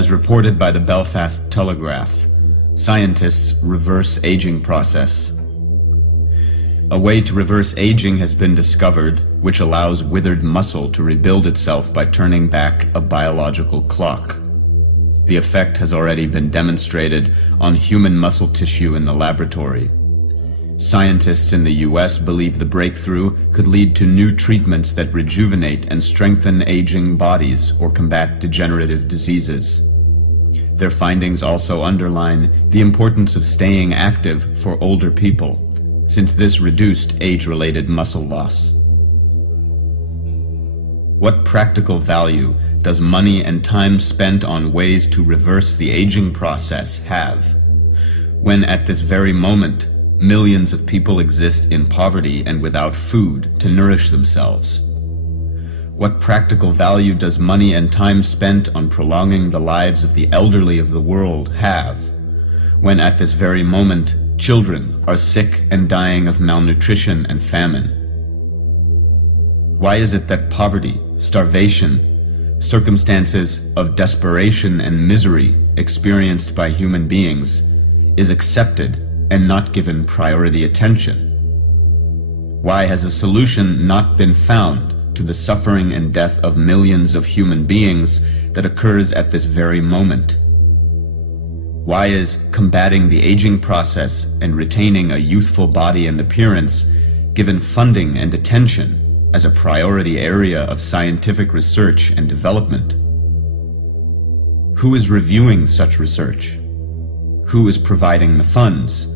As reported by the Belfast Telegraph, scientists reverse aging process. A way to reverse aging has been discovered, which allows withered muscle to rebuild itself by turning back a biological clock. The effect has already been demonstrated on human muscle tissue in the laboratory. Scientists in the US believe the breakthrough could lead to new treatments that rejuvenate and strengthen aging bodies or combat degenerative diseases. Their findings also underline the importance of staying active for older people, since this reduced age-related muscle loss. What practical value does money and time spent on ways to reverse the aging process have, when at this very moment millions of people exist in poverty and without food to nourish themselves? What practical value does money and time spent on prolonging the lives of the elderly of the world have, when at this very moment children are sick and dying of malnutrition and famine? Why is it that poverty, starvation, circumstances of desperation and misery experienced by human beings is accepted and not given priority attention? Why has a solution not been found to the suffering and death of millions of human beings that occurs at this very moment? Why is combating the aging process and retaining a youthful body and appearance given funding and attention as a priority area of scientific research and development? Who is reviewing such research? Who is providing the funds?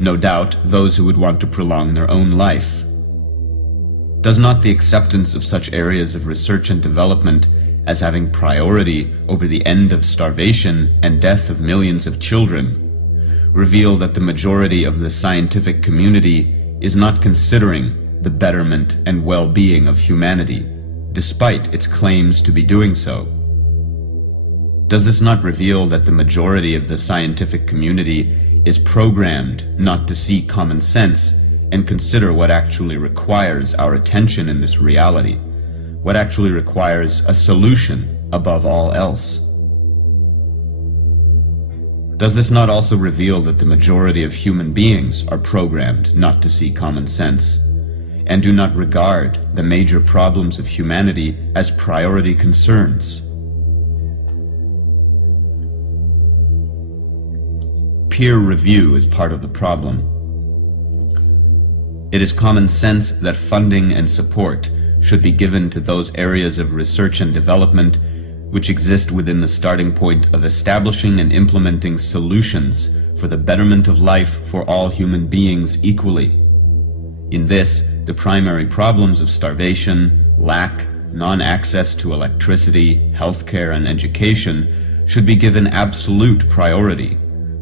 No doubt those who would want to prolong their own life. Does not the acceptance of such areas of research and development as having priority over the end of starvation and death of millions of children reveal that the majority of the scientific community is not considering the betterment and well-being of humanity, despite its claims to be doing so? Does this not reveal that the majority of the scientific community is programmed not to see common sense and consider what actually requires our attention in this reality, what actually requires a solution above all else? Does this not also reveal that the majority of human beings are programmed not to see common sense and do not regard the major problems of humanity as priority concerns? Peer review is part of the problem. It is common sense that funding and support should be given to those areas of research and development which exist within the starting point of establishing and implementing solutions for the betterment of life for all human beings equally. In this, the primary problems of starvation, lack, non-access to electricity, healthcare, and education should be given absolute priority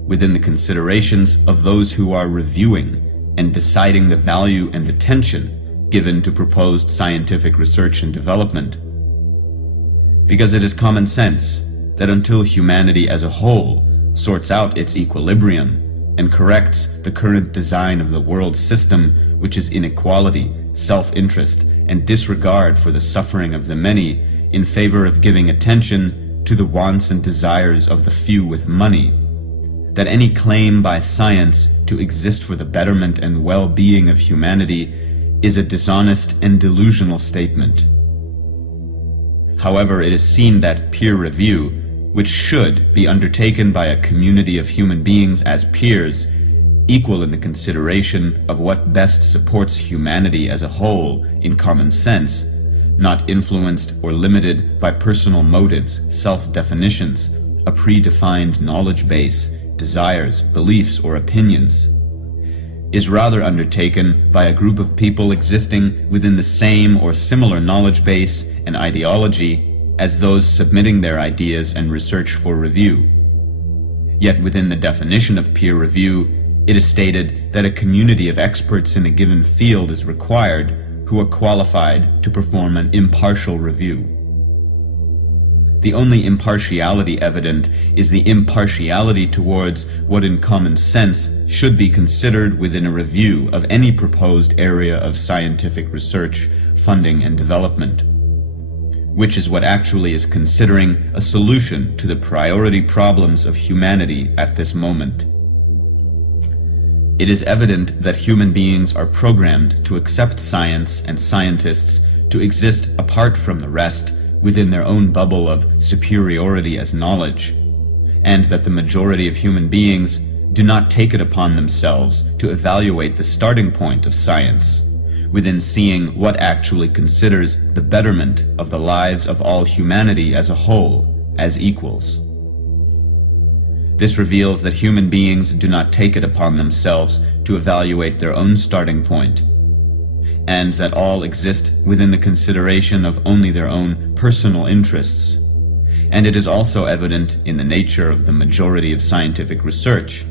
within the considerations of those who are reviewing and deciding the value and attention given to proposed scientific research and development. Because it is common sense that until humanity as a whole sorts out its equilibrium and corrects the current design of the world system, which is inequality, self-interest, and disregard for the suffering of the many in favor of giving attention to the wants and desires of the few with money, that any claim by science to exist for the betterment and well-being of humanity is a dishonest and delusional statement. However, it is seen that peer review, which should be undertaken by a community of human beings as peers, equal in the consideration of what best supports humanity as a whole in common sense, not influenced or limited by personal motives, self-definitions, a predefined knowledge base, desires, beliefs, or opinions, is rather undertaken by a group of people existing within the same or similar knowledge base and ideology as those submitting their ideas and research for review. Yet within the definition of peer review, it is stated that a community of experts in a given field is required who are qualified to perform an impartial review. The only impartiality evident is the impartiality towards what in common sense should be considered within a review of any proposed area of scientific research, funding, and development. which is what actually is considering a solution to the priority problems of humanity at this moment. It is evident that human beings are programmed to accept science and scientists to exist apart from the rest within their own bubble of superiority as knowledge, and that the majority of human beings do not take it upon themselves to evaluate the starting point of science within seeing what actually considers the betterment of the lives of all humanity as a whole as equals. This reveals that human beings do not take it upon themselves to evaluate their own starting point, and that all exist within the consideration of only their own personal interests. And it is also evident in the nature of the majority of scientific research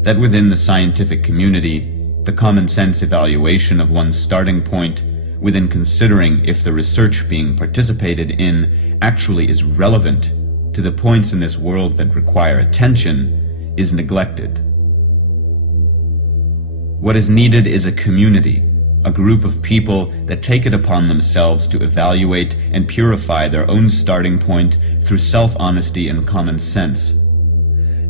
that within the scientific community, the common sense evaluation of one's starting point within considering if the research being participated in actually is relevant to the points in this world that require attention is neglected. What is needed is a community, a group of people that take it upon themselves to evaluate and purify their own starting point through self-honesty and common sense,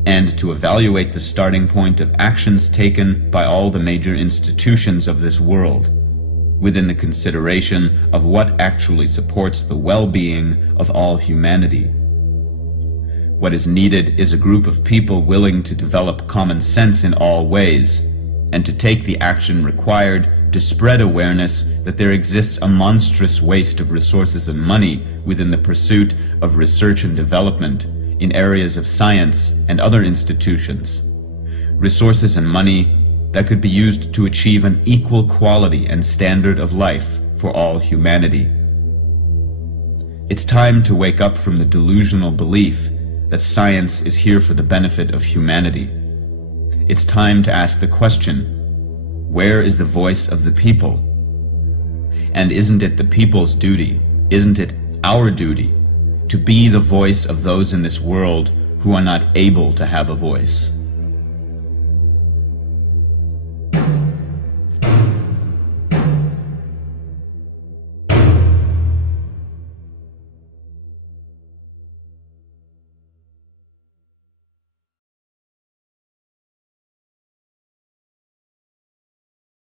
and to evaluate the starting point of actions taken by all the major institutions of this world, within the consideration of what actually supports the well-being of all humanity. What is needed is a group of people willing to develop common sense in all ways, and to take the action required to spread awareness that there exists a monstrous waste of resources and money within the pursuit of research and development in areas of science and other institutions, resources and money that could be used to achieve an equal quality and standard of life for all humanity. It's time to wake up from the delusional belief that science is here for the benefit of humanity. It's time to ask the question, where is the voice of the people? And isn't it the people's duty, isn't it our duty, to be the voice of those in this world who are not able to have a voice?